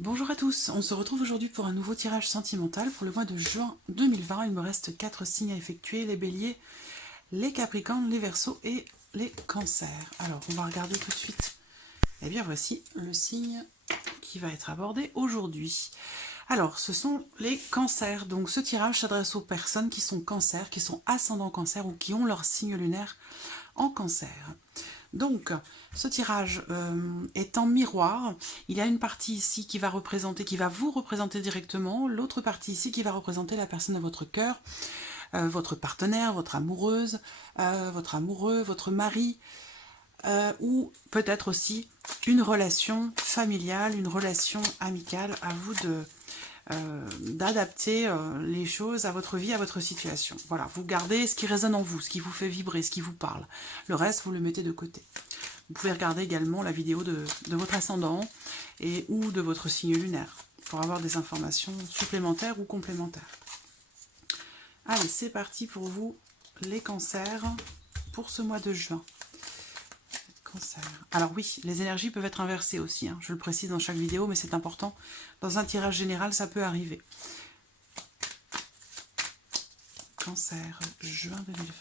Bonjour à tous, on se retrouve aujourd'hui pour un nouveau tirage sentimental pour le mois de juin 2020. Il me reste 4 signes à effectuer, les béliers, les capricornes, les verseaux et les cancers. Alors, on va regarder tout de suite. Eh bien, voici le signe qui va être abordé aujourd'hui. Alors, ce sont les cancers. Donc, ce tirage s'adresse aux personnes qui sont cancer, qui sont ascendants cancer ou qui ont leur signe lunaire en cancer. Donc, ce tirage est en miroir. Il y a une partie ici qui va vous représenter directement, l'autre partie ici qui va représenter la personne de votre cœur, votre partenaire, votre amoureuse, votre amoureux, votre mari, ou peut-être aussi une relation familiale, une relation amicale. À vous d'adapter les choses à votre vie, à votre situation. Voilà, vous gardez ce qui résonne en vous, ce qui vous fait vibrer, ce qui vous parle. Le reste, vous le mettez de côté. Vous pouvez regarder également la vidéo de votre ascendant ou de votre signe lunaire pour avoir des informations supplémentaires ou complémentaires. Allez, c'est parti pour vous, les cancers, pour ce mois de juin. Cancer. Alors oui, les énergies peuvent être inversées aussi, hein. Je le précise dans chaque vidéo, mais c'est important. Dans un tirage général, ça peut arriver. Cancer, juin 2020.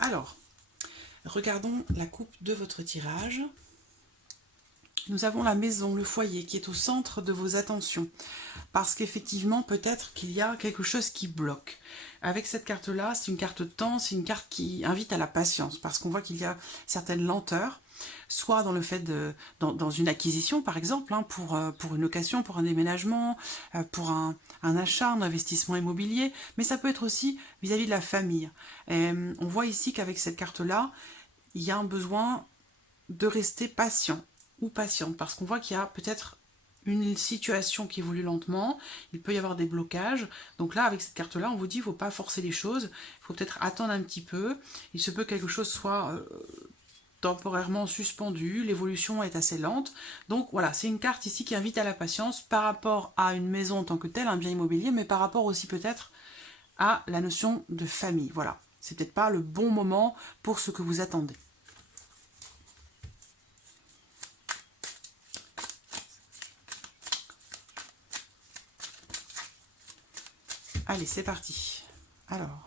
Alors, regardons la coupe de votre tirage. Nous avons la maison, le foyer qui est au centre de vos attentions. Parce qu'effectivement, peut-être qu'il y a quelque chose qui bloque. Avec cette carte-là, c'est une carte de temps, c'est une carte qui invite à la patience. Parce qu'on voit qu'il y a certaines lenteurs, soit dans le fait dans une acquisition, par exemple, hein, pour une location, pour un déménagement, pour un achat, un investissement immobilier. Mais ça peut être aussi vis-à-vis de la famille. Et on voit ici qu'avec cette carte-là, il y a un besoin de rester patient ou patiente, parce qu'on voit qu'il y a peut-être une situation qui évolue lentement, il peut y avoir des blocages. Donc là, avec cette carte-là, on vous dit qu'il ne faut pas forcer les choses, il faut peut-être attendre un petit peu. Il se peut que quelque chose soit temporairement suspendu, l'évolution est assez lente. Donc voilà, c'est une carte ici qui invite à la patience par rapport à une maison en tant que telle, un bien immobilier, mais par rapport aussi peut-être à la notion de famille. Voilà, c'est peut-être pas le bon moment pour ce que vous attendez. Allez, c'est parti. Alors,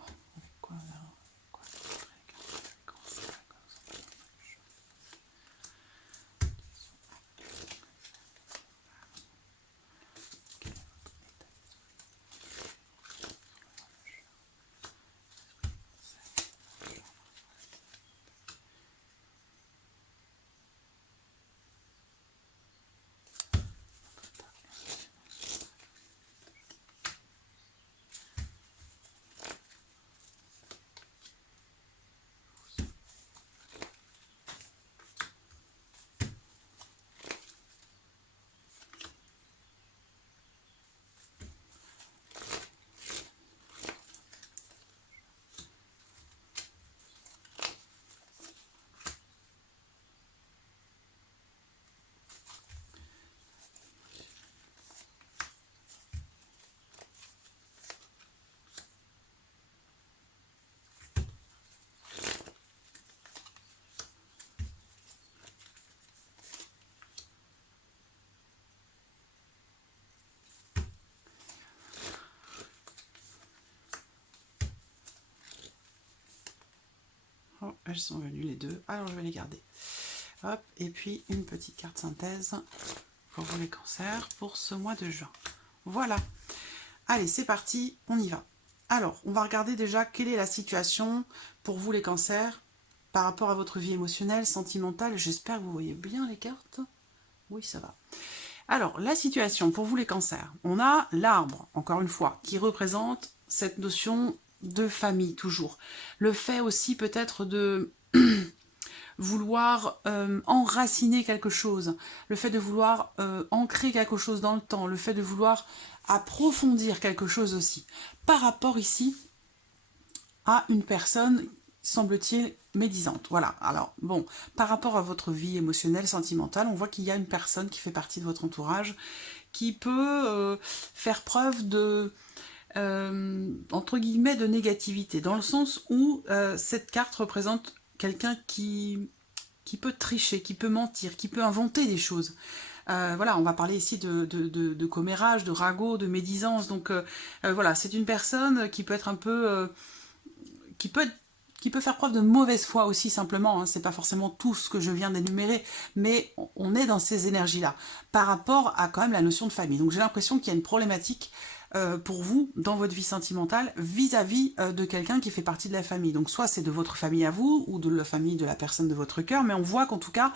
oh, elles sont venues les deux, alors je vais les garder. Hop, et puis une petite carte synthèse pour vous les cancers pour ce mois de juin. Voilà. Allez, c'est parti, on y va. Alors, on va regarder déjà quelle est la situation pour vous les cancers par rapport à votre vie émotionnelle, sentimentale. J'espère que vous voyez bien les cartes. Oui, ça va. Alors, la situation pour vous les cancers. On a l'arbre, encore une fois, qui représente cette notion de famille, toujours. Le fait aussi peut-être de vouloir enraciner quelque chose, le fait de vouloir ancrer quelque chose dans le temps, le fait de vouloir approfondir quelque chose aussi. Par rapport ici à une personne, semble-t-il, médisante. Voilà, alors bon, par rapport à votre vie émotionnelle, sentimentale, on voit qu'il y a une personne qui fait partie de votre entourage qui peut faire preuve de, entre guillemets, de négativité, dans le sens où cette carte représente quelqu'un qui peut tricher, qui peut mentir, qui peut inventer des choses. Voilà, on va parler ici de commérage, de ragot, de médisance. Donc voilà, c'est une personne qui peut être un peu... qui peut faire preuve de mauvaise foi aussi simplement, hein. C'est pas forcément tout ce que je viens d'énumérer, mais on est dans ces énergies-là, par rapport à quand même la notion de famille. Donc j'ai l'impression qu'il y a une problématique pour vous, dans votre vie sentimentale, vis-à-vis de quelqu'un qui fait partie de la famille. Donc soit c'est de votre famille à vous, ou de la famille de la personne de votre cœur, mais on voit qu'en tout cas,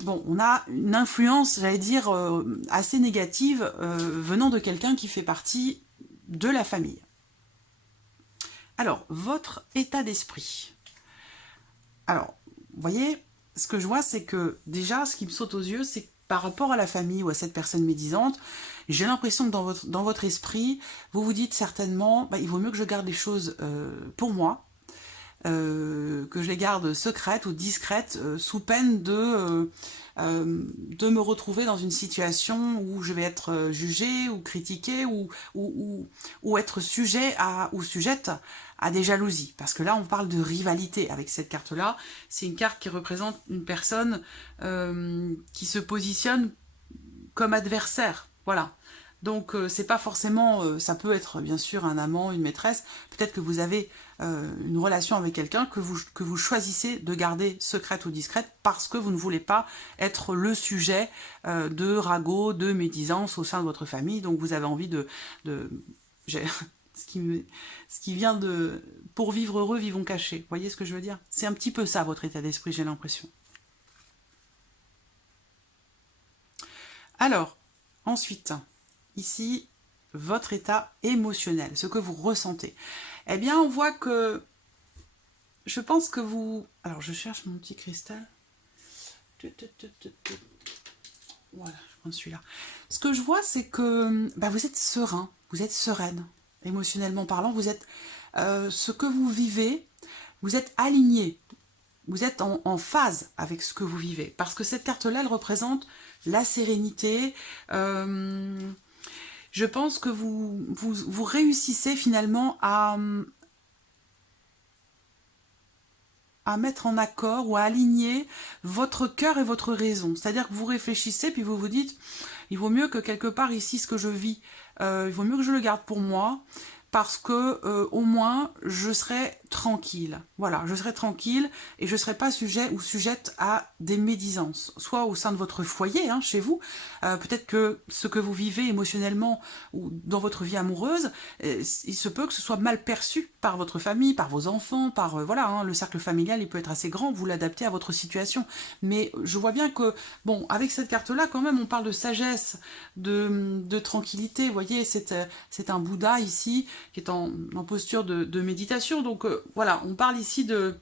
bon, on a une influence, j'allais dire, assez négative venant de quelqu'un qui fait partie de la famille. Alors, votre état d'esprit. Alors, vous voyez, ce que je vois, c'est que déjà, ce qui me saute aux yeux, c'est que par rapport à la famille ou à cette personne médisante, j'ai l'impression que dans votre esprit, vous vous dites certainement, bah, il vaut mieux que je garde les choses pour moi, que je les garde secrètes ou discrètes, sous peine de me retrouver dans une situation où je vais être jugée ou critiquée ou être sujet à, ou sujette à des jalousies. Parce que là, on parle de rivalité avec cette carte-là. C'est une carte qui représente une personne qui se positionne comme adversaire. Voilà. Donc c'est pas forcément, ça peut être bien sûr un amant, une maîtresse, peut-être que vous avez une relation avec quelqu'un que vous choisissez de garder secrète ou discrète parce que vous ne voulez pas être le sujet de ragot, de médisance au sein de votre famille, donc vous avez envie ce qui vient de pour vivre heureux, vivons cachés. Vous voyez ce que je veux dire? C'est un petit peu ça votre état d'esprit, j'ai l'impression. Alors, ensuite, ici, votre état émotionnel, ce que vous ressentez. Eh bien, on voit que, je pense que vous... Alors, je cherche mon petit cristal. Voilà, je prends celui-là. Ce que je vois, c'est que bah, vous êtes serein, vous êtes sereine. Émotionnellement parlant, vous êtes... ce que vous vivez, vous êtes aligné. Vous êtes en phase avec ce que vous vivez. Parce que cette carte-là, elle représente la sérénité. Je pense que vous réussissez finalement à mettre en accord ou à aligner votre cœur et votre raison. C'est-à-dire que vous réfléchissez, puis vous vous dites, il vaut mieux que quelque part ici, ce que je vis, il vaut mieux que je le garde pour moi, parce que au moins je serai tranquille. Voilà, je serai tranquille et je ne serai pas sujet ou sujette à des médisances, soit au sein de votre foyer, hein, chez vous. Peut-être que ce que vous vivez émotionnellement ou dans votre vie amoureuse, il se peut que ce soit mal perçu par votre famille, par vos enfants, par voilà, hein, le cercle familial, il peut être assez grand, vous l'adaptez à votre situation. Mais je vois bien que, bon, avec cette carte-là, quand même, on parle de sagesse, de tranquillité. Vous voyez, c'est un Bouddha ici qui est en posture de méditation. Donc voilà, on parle ici de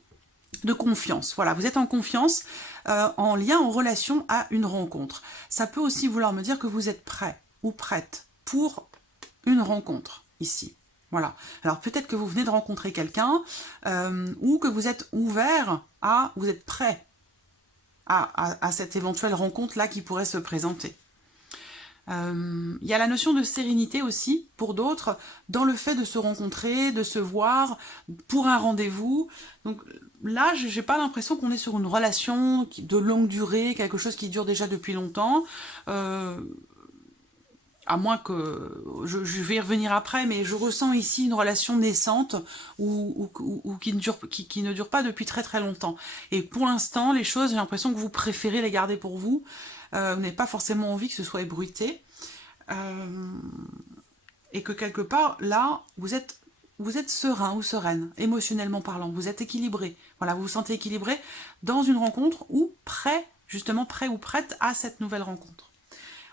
confiance. Voilà, vous êtes en confiance, en lien, en relation à une rencontre. Ça peut aussi vouloir me dire que vous êtes prêt ou prête pour une rencontre ici. Voilà. Alors peut-être que vous venez de rencontrer quelqu'un ou que vous êtes ouvert à, vous êtes prêt à cette éventuelle rencontre-là qui pourrait se présenter. Il y a la notion de sérénité aussi, pour d'autres, dans le fait de se rencontrer, de se voir pour un rendez-vous. Donc là, j'ai pas l'impression qu'on est sur une relation de longue durée, quelque chose qui dure déjà depuis longtemps. À moins que... Je vais y revenir après, mais je ressens ici une relation naissante ou qui ne dure pas depuis très très longtemps. Et pour l'instant, les choses, j'ai l'impression que vous préférez les garder pour vous. Vous n'avez pas forcément envie que ce soit ébruité. Et que quelque part, là, vous êtes vous êtes serein ou sereine, émotionnellement parlant, vous êtes équilibré. Voilà, vous vous sentez équilibré dans une rencontre ou prêt, justement prêt ou prête à cette nouvelle rencontre.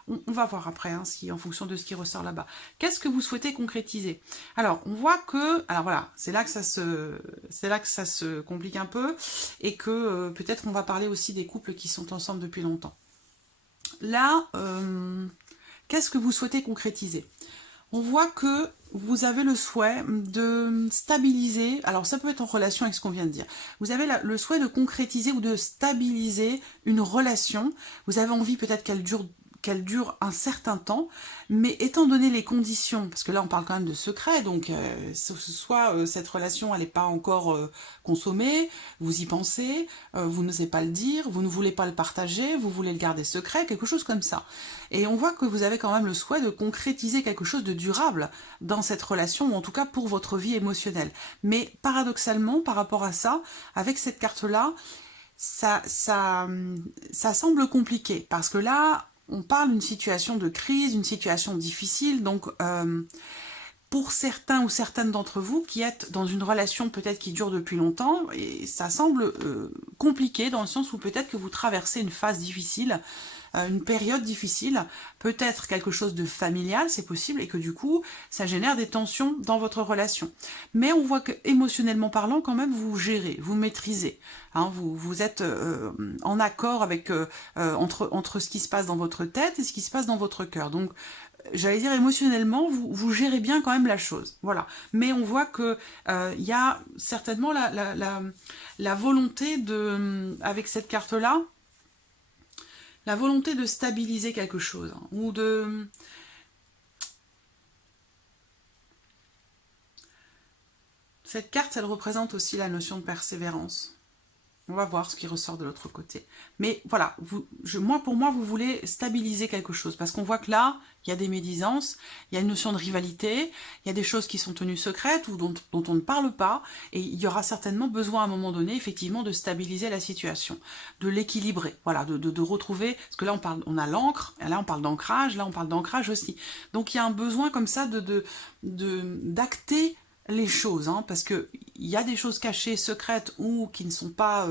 On va voir après, hein, en fonction de ce qui ressort là-bas. Qu'est-ce que vous souhaitez concrétiser? Alors, on voit que, alors voilà, c'est là que ça se complique un peu, et que peut-être on va parler aussi des couples qui sont ensemble depuis longtemps. Là, qu'est-ce que vous souhaitez concrétiser? On voit que vous avez le souhait de stabiliser, alors ça peut être en relation avec ce qu'on vient de dire, vous avez le souhait de concrétiser ou de stabiliser une relation, vous avez envie peut-être qu'elle dure un certain temps, mais étant donné les conditions, parce que là on parle quand même de secret, donc soit cette relation elle n'est pas encore consommée, vous y pensez, vous n'osez pas le dire, vous ne voulez pas le partager, vous voulez le garder secret, quelque chose comme ça. Et on voit que vous avez quand même le souhait de concrétiser quelque chose de durable dans cette relation, ou en tout cas pour votre vie émotionnelle. Mais paradoxalement, par rapport à ça, avec cette carte-là, ça semble compliqué, parce que là, on parle d'une situation de crise, une situation difficile, donc pour certains ou certaines d'entre vous qui êtes dans une relation peut-être qui dure depuis longtemps, et ça semble compliqué dans le sens où peut-être que vous traversez une phase difficile, une période difficile, peut-être quelque chose de familial, c'est possible, et que du coup, ça génère des tensions dans votre relation. Mais on voit que émotionnellement parlant, quand même, vous gérez, vous maîtrisez. Hein, vous êtes en accord avec entre ce qui se passe dans votre tête et ce qui se passe dans votre cœur. Donc, j'allais dire émotionnellement, vous gérez bien quand même la chose. Voilà. Mais on voit que y a certainement la volonté de, avec cette carte-là, la volonté de stabiliser quelque chose, hein, ou de... Cette carte, elle représente aussi la notion de persévérance. On va voir ce qui ressort de l'autre côté. Mais voilà, pour moi, vous voulez stabiliser quelque chose. Parce qu'on voit que là, il y a des médisances, il y a une notion de rivalité, il y a des choses qui sont tenues secrètes ou dont on ne parle pas. Et il y aura certainement besoin à un moment donné, effectivement, de stabiliser la situation, de l'équilibrer. Voilà, de retrouver... Parce que là, on a l'encre, là, on parle d'ancrage, là, on parle d'ancrage aussi. Donc, il y a un besoin comme ça d'acter les choses, hein, parce que il y a des choses cachées, secrètes ou qui ne sont pas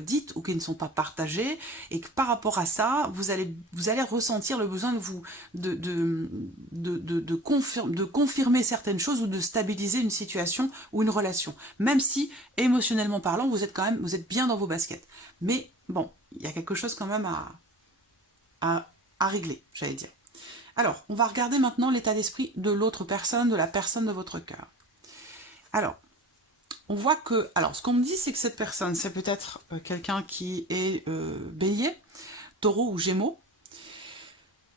dites ou qui ne sont pas partagées, et que par rapport à ça, vous allez ressentir le besoin de confirmer certaines choses ou de stabiliser une situation ou une relation, même si émotionnellement parlant, vous êtes bien dans vos baskets. Mais bon, il y a quelque chose quand même à régler, j'allais dire. Alors, on va regarder maintenant l'état d'esprit de l'autre personne, de la personne de votre cœur. Alors, on voit que... Alors, ce qu'on me dit, c'est que cette personne, c'est peut-être quelqu'un qui est bélier, taureau ou gémeaux.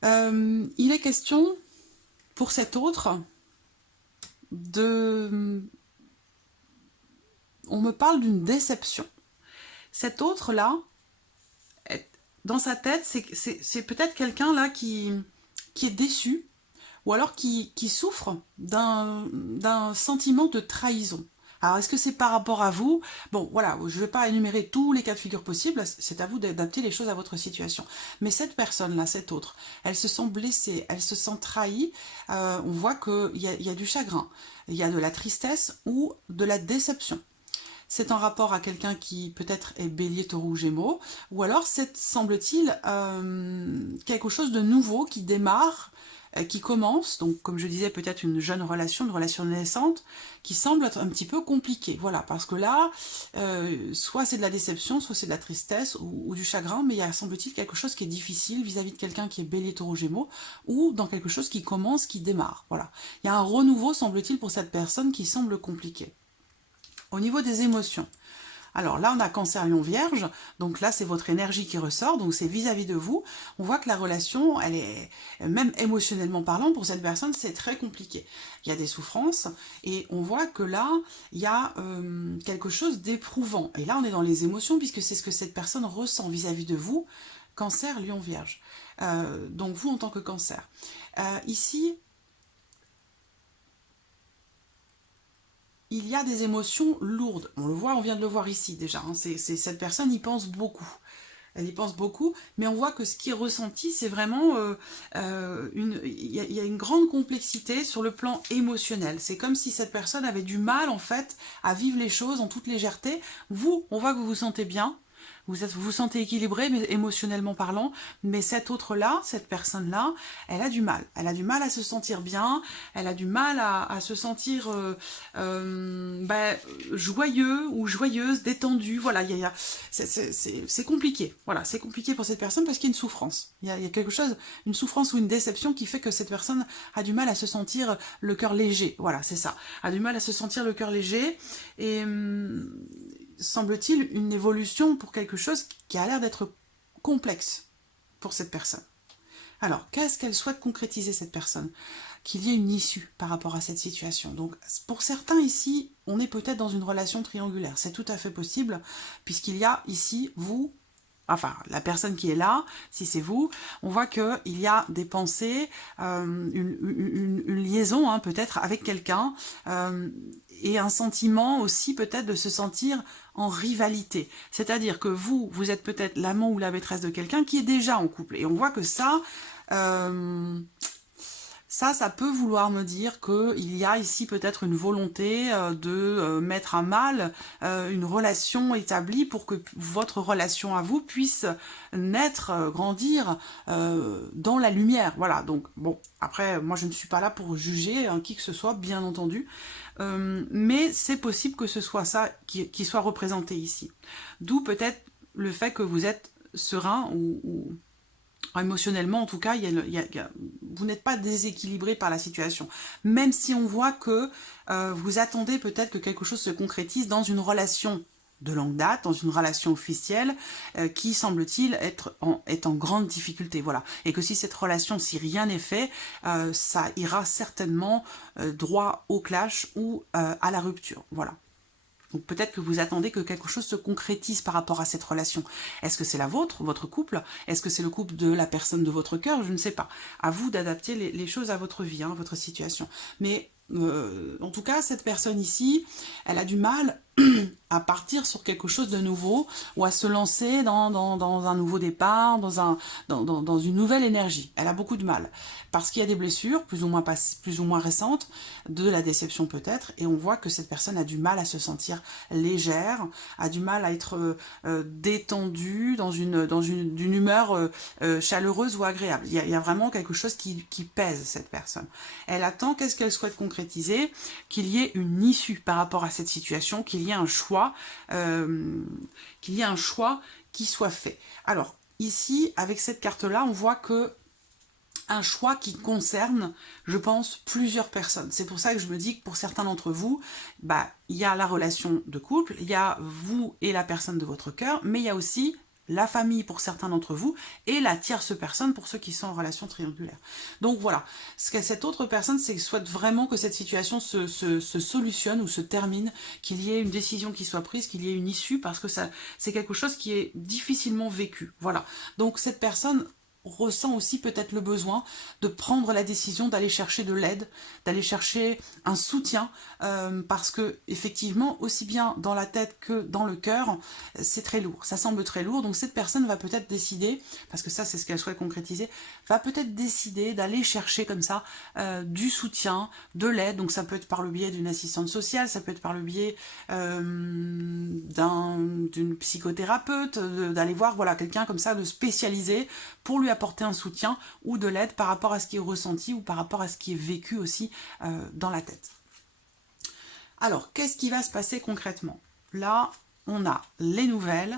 Il est question, pour cet autre, on me parle d'une déception. Cet autre-là, dans sa tête, c'est peut-être quelqu'un là qui est déçu, ou alors qui souffre d'un sentiment de trahison. Alors, est-ce que c'est par rapport à vous? Bon, voilà, je ne vais pas énumérer tous les cas de figure possibles, c'est à vous d'adapter les choses à votre situation. Mais cette personne-là, cette autre, elle se sent blessée, elle se sent trahie, on voit qu'il y a du chagrin, il y a de la tristesse ou de la déception. C'est en rapport à quelqu'un qui peut-être est bélier, taureau ou gémeaux, ou alors c'est, semble-t-il, quelque chose de nouveau qui démarre, qui commence, donc comme je disais, peut-être une jeune relation, une relation naissante, qui semble être un petit peu compliquée. Voilà, parce que là, soit c'est de la déception, soit c'est de la tristesse ou du chagrin, mais il y a, semble-t-il, quelque chose qui est difficile vis-à-vis de quelqu'un qui est bélier, taureau, gémeaux, ou dans quelque chose qui commence, qui démarre. Voilà. Il y a un renouveau, semble-t-il, pour cette personne qui semble compliquée. Au niveau des émotions, alors là on a Cancer, Lion, Vierge, donc là c'est votre énergie qui ressort, donc c'est vis-à-vis de vous. On voit que la relation, elle est, même émotionnellement parlant, pour cette personne c'est très compliqué. Il y a des souffrances et on voit que là il y a quelque chose d'éprouvant. Et là on est dans les émotions puisque c'est ce que cette personne ressent vis-à-vis de vous, Cancer, Lion, Vierge. Donc vous en tant que Cancer. Ici, il y a des émotions lourdes. On le voit, on vient de le voir ici déjà. Hein. Cette personne y pense beaucoup. elle y pense beaucoup, mais on voit que ce qui est ressenti, c'est vraiment il y a une grande complexité sur le plan émotionnel. C'est comme si cette personne avait du mal en fait à vivre les choses en toute légèreté. Vous, on voit que vous vous sentez bien, vous vous sentez équilibré, mais émotionnellement parlant, mais cette autre-là, cette personne-là, elle a du mal. Elle a du mal à se sentir bien, elle a du mal à se sentir joyeux ou joyeuse, détendue. Voilà, c'est compliqué. Voilà, c'est compliqué pour cette personne parce qu'il y a une souffrance. Il y a quelque chose, une souffrance ou une déception qui fait que cette personne a du mal à se sentir le cœur léger. Voilà, c'est ça. A du mal à se sentir le cœur léger et semble-t-il, une évolution pour quelque chose qui a l'air d'être complexe pour cette personne. Alors, qu'est-ce qu'elle souhaite concrétiser, cette personne? Qu'il y ait une issue par rapport à cette situation. Donc, pour certains ici, on est peut-être dans une relation triangulaire. C'est tout à fait possible, puisqu'il y a ici, vous, enfin, la personne qui est là, si c'est vous, on voit qu'il y a des pensées, une liaison hein, peut-être avec quelqu'un, et un sentiment aussi peut-être de se sentir en rivalité. C'est-à-dire que vous êtes peut-être l'amant ou la maîtresse de quelqu'un qui est déjà en couple. Et on voit que ça... ça peut vouloir me dire qu'il y a ici peut-être une volonté de mettre à mal une relation établie pour que votre relation à vous puisse naître, grandir dans la lumière. Voilà, donc bon, après, moi je ne suis pas là pour juger qui que ce soit, bien entendu, mais c'est possible que ce soit ça qui soit représenté ici. D'où peut-être le fait que vous êtes serein ou émotionnellement, en tout cas, vous n'êtes pas déséquilibré par la situation. Même si on voit que vous attendez peut-être que quelque chose se concrétise dans une relation de longue date, dans une relation officielle, qui semble-t-il est en grande difficulté. Voilà. Et que si cette relation, si rien n'est fait, ça ira certainement droit au clash ou à la rupture. Voilà. Donc peut-être que vous attendez que quelque chose se concrétise par rapport à cette relation. Est-ce que c'est la vôtre, votre couple? Est-ce que c'est le couple de la personne de votre cœur? Je ne sais pas. À vous d'adapter les choses à votre vie, hein, à votre situation. Mais en tout cas, cette personne ici, elle a du mal à partir sur quelque chose de nouveau ou à se lancer dans un nouveau départ, dans une nouvelle énergie. Elle a beaucoup de mal parce qu'il y a des blessures plus ou moins récentes, de la déception peut-être, et on voit que cette personne a du mal à se sentir légère, a du mal à être détendue dans d'une humeur chaleureuse ou agréable. Il y a vraiment quelque chose qui pèse cette personne. Elle attend, qu'est-ce qu'elle souhaite concrétiser? Qu'il y ait une issue par rapport à cette situation, qu'il y ait un choix, qui soit fait. Alors, ici, avec cette carte-là, on voit que un choix qui concerne, je pense, plusieurs personnes. C'est pour ça que je me dis que pour certains d'entre vous, il y a la relation de couple, il y a vous et la personne de votre cœur, mais il y a aussi la famille pour certains d'entre vous, et la tierce personne pour ceux qui sont en relation triangulaire. Donc voilà, ce que cette autre personne souhaite vraiment que cette situation se solutionne ou se termine, qu'il y ait une décision qui soit prise, qu'il y ait une issue, parce que c'est quelque chose qui est difficilement vécu. Voilà, donc cette personne ressent aussi peut-être le besoin de prendre la décision d'aller chercher de l'aide, d'aller chercher un soutien, parce que effectivement, aussi bien dans la tête que dans le cœur, c'est très lourd, ça semble très lourd, donc cette personne va peut-être décider, parce que ça c'est ce qu'elle souhaite concrétiser, va peut-être décider d'aller chercher comme ça du soutien, de l'aide, donc ça peut être par le biais d'une assistante sociale, ça peut être par le biais d'une psychothérapeute, d'aller voir voilà quelqu'un comme ça de spécialisé pour lui apporter un soutien ou de l'aide par rapport à ce qui est ressenti ou par rapport à ce qui est vécu aussi dans la tête. Alors, qu'est-ce qui va se passer concrètement? Là, on a les nouvelles,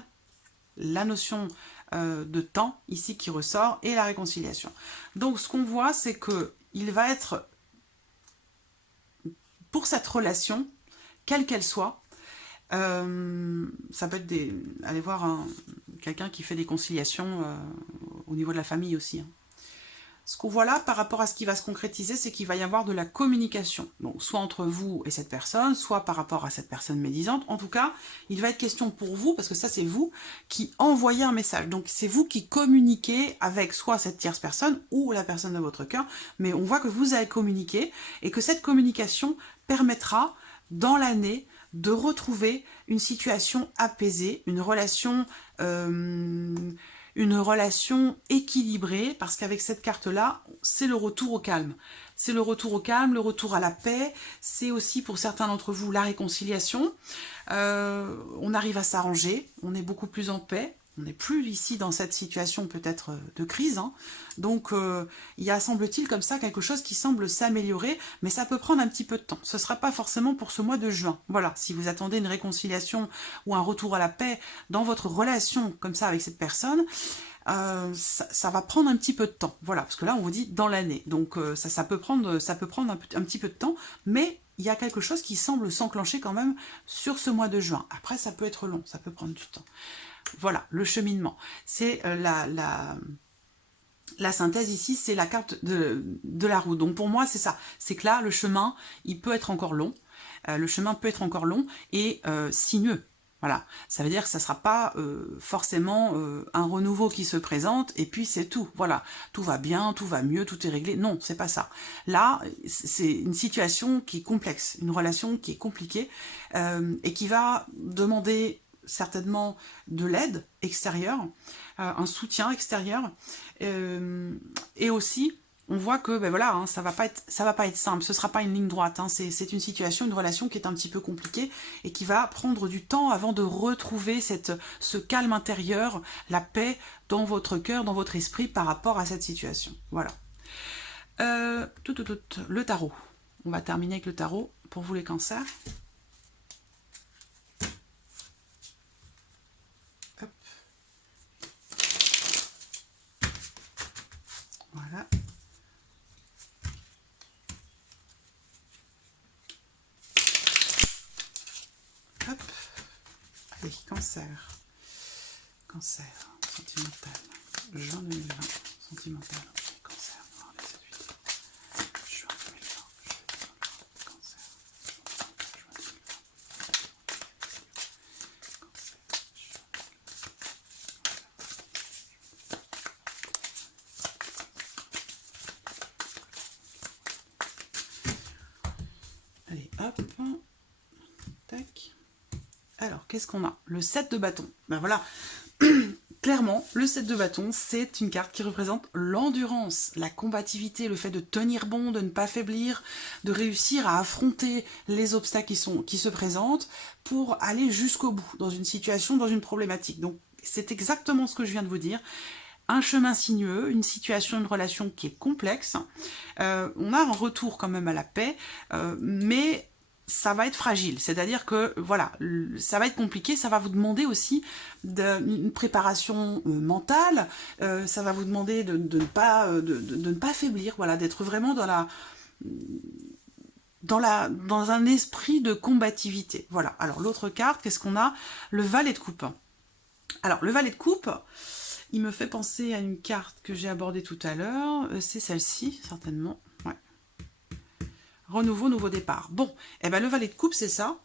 la notion de temps ici qui ressort et la réconciliation. Donc, ce qu'on voit, c'est que il va être, pour cette relation, quelle qu'elle soit, ça peut être aller voir quelqu'un qui fait des conciliations au niveau de la famille aussi. Ce qu'on voit là par rapport à ce qui va se concrétiser, c'est qu'il va y avoir de la communication. Donc soit entre vous et cette personne, soit par rapport à cette personne médisante. En tout cas, il va être question pour vous, parce que ça c'est vous qui envoyez un message. Donc c'est vous qui communiquez avec soit cette tierce personne ou la personne de votre cœur. Mais on voit que vous allez communiquer et que cette communication permettra dans l'année de retrouver une situation apaisée, une relation une relation équilibrée, parce qu'avec cette carte-là, c'est le retour au calme. C'est le retour au calme, le retour à la paix, c'est aussi pour certains d'entre vous la réconciliation. On arrive à s'arranger, on est beaucoup plus en paix. On n'est plus ici dans cette situation peut-être de crise. Hein. Donc, il y a, semble-t-il, comme ça, quelque chose qui semble s'améliorer, mais ça peut prendre un petit peu de temps. Ce ne sera pas forcément pour ce mois de juin. Voilà, si vous attendez une réconciliation ou un retour à la paix dans votre relation, comme ça, avec cette personne, ça va prendre un petit peu de temps. Voilà, parce que là, on vous dit dans l'année. Donc, ça peut prendre un petit peu de temps, mais il y a quelque chose qui semble s'enclencher quand même sur ce mois de juin. Après, ça peut être long, ça peut prendre du temps. Voilà, le cheminement. C'est la synthèse ici, c'est la carte de la roue. Donc pour moi, c'est ça. C'est que là, le chemin, il peut être encore long. Le chemin peut être encore long et sinueux. Voilà, ça veut dire que ça ne sera pas forcément un renouveau qui se présente et puis c'est tout. Voilà, tout va bien, tout va mieux, tout est réglé. Non, c'est pas ça. Là, c'est une situation qui est complexe, une relation qui est compliquée et qui va demander certainement de l'aide extérieure, un soutien extérieur, et aussi on voit que ben voilà, hein, ça va pas être simple, ce sera pas une ligne droite, hein, c'est une situation, une relation qui est un petit peu compliquée et qui va prendre du temps avant de retrouver ce calme intérieur, la paix dans votre cœur, dans votre esprit par rapport à cette situation. Voilà. Le tarot. On va terminer avec le tarot pour vous les cancers. Voilà. Hop. Allez, cancer. Cancer, sentimental. Juin 2020, sentimental. Cancer, noir, les séduites. Juin 2020, cancer. Juin 2020. Allez, hop. Tac. Alors, qu'est-ce qu'on a? Le 7 de bâton. Ben voilà, clairement, le 7 de bâton, c'est une carte qui représente l'endurance, la combativité, le fait de tenir bon, de ne pas faiblir, de réussir à affronter les obstacles qui se présentent pour aller jusqu'au bout, dans une situation, dans une problématique. Donc, c'est exactement ce que je viens de vous dire. Un chemin sinueux, une situation, une relation qui est complexe. On a un retour quand même à la paix, mais ça va être fragile, c'est-à-dire que voilà, ça va être compliqué, ça va vous demander aussi une préparation mentale, ça va vous demander de ne pas faiblir, voilà, d'être vraiment dans un esprit de combativité. Voilà, alors l'autre carte, qu'est-ce qu'on a? Le valet de coupe. Alors le valet de coupe, il me fait penser à une carte que j'ai abordée tout à l'heure, c'est celle-ci, certainement. Renouveau, nouveau départ. Bon, eh ben le valet de coupe, c'est ça.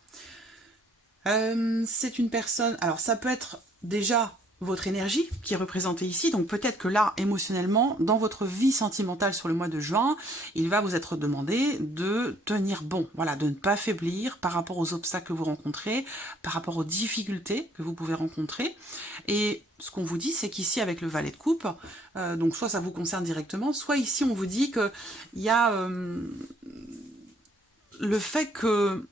C'est une personne... Alors, ça peut être déjà votre énergie qui est représentée ici. Donc, peut-être que là, émotionnellement, dans votre vie sentimentale sur le mois de juin, il va vous être demandé de tenir bon. Voilà, de ne pas faiblir par rapport aux obstacles que vous rencontrez, par rapport aux difficultés que vous pouvez rencontrer. Et ce qu'on vous dit, c'est qu'ici, avec le valet de coupe, donc soit ça vous concerne directement, soit ici, on vous dit qu'il y a... le fait que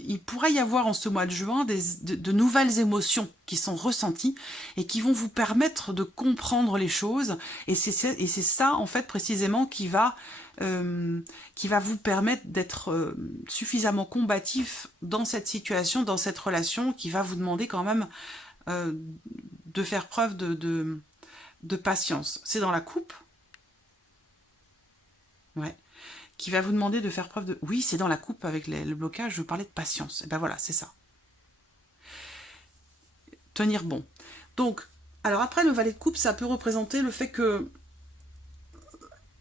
il pourrait y avoir en ce mois de juin de nouvelles émotions qui sont ressenties et qui vont vous permettre de comprendre les choses. Et c'est ça, en fait, précisément, qui va vous permettre d'être suffisamment combatif dans cette situation, dans cette relation, qui va vous demander quand même de faire preuve de patience. C'est dans la coupe. Ouais. Qui va vous demander de faire preuve de... Oui, c'est dans la coupe avec le blocage, je parlais de patience. Et ben voilà, c'est ça. Tenir bon. Donc, alors après, le valet de coupe, ça peut représenter le fait que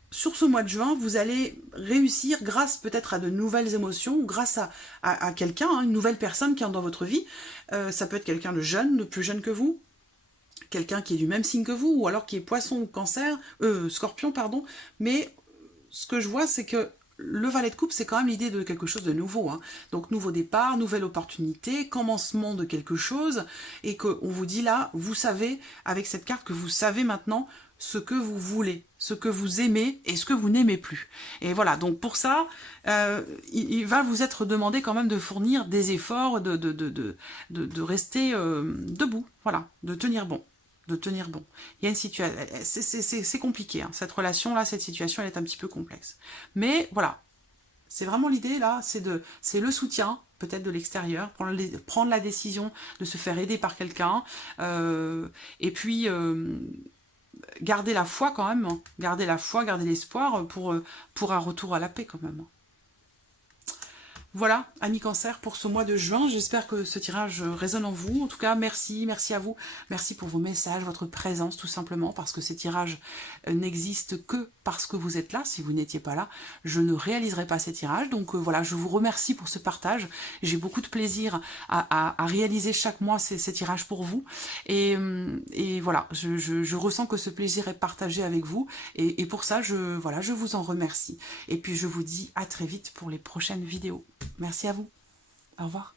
sur ce mois de juin, vous allez réussir grâce peut-être à de nouvelles émotions, grâce à quelqu'un, hein, une nouvelle personne qui entre dans votre vie. Ça peut être quelqu'un de jeune, de plus jeune que vous, quelqu'un qui est du même signe que vous, ou alors qui est poisson ou cancer, scorpion, pardon, mais... Ce que je vois, c'est que le valet de coupe, c'est quand même l'idée de quelque chose de nouveau. Hein. Donc, nouveau départ, nouvelle opportunité, commencement de quelque chose. Et qu'on vous dit là, vous savez, avec cette carte, que vous savez maintenant ce que vous voulez, ce que vous aimez et ce que vous n'aimez plus. Et voilà, donc pour ça, il va vous être demandé quand même de fournir des efforts, de rester debout, voilà, de tenir bon. De tenir bon. Il y a une situation, c'est compliqué, hein. Cette relation-là, cette situation, elle est un petit peu complexe. Mais voilà, c'est vraiment l'idée là, c'est le soutien, peut-être de l'extérieur, prendre la décision de se faire aider par quelqu'un, et puis garder la foi quand même, hein. Garder la foi, garder l'espoir pour un retour à la paix quand même. Voilà, amis cancer, pour ce mois de juin. J'espère que ce tirage résonne en vous. En tout cas, merci à vous. Merci pour vos messages, votre présence, tout simplement, parce que ces tirages n'existent que parce que vous êtes là. Si vous n'étiez pas là, je ne réaliserais pas ces tirages. Donc voilà, je vous remercie pour ce partage. J'ai beaucoup de plaisir à réaliser chaque mois ces tirages pour vous. Et voilà, je ressens que ce plaisir est partagé avec vous. Et pour ça, je vous en remercie. Et puis, je vous dis à très vite pour les prochaines vidéos. Merci à vous. Au revoir.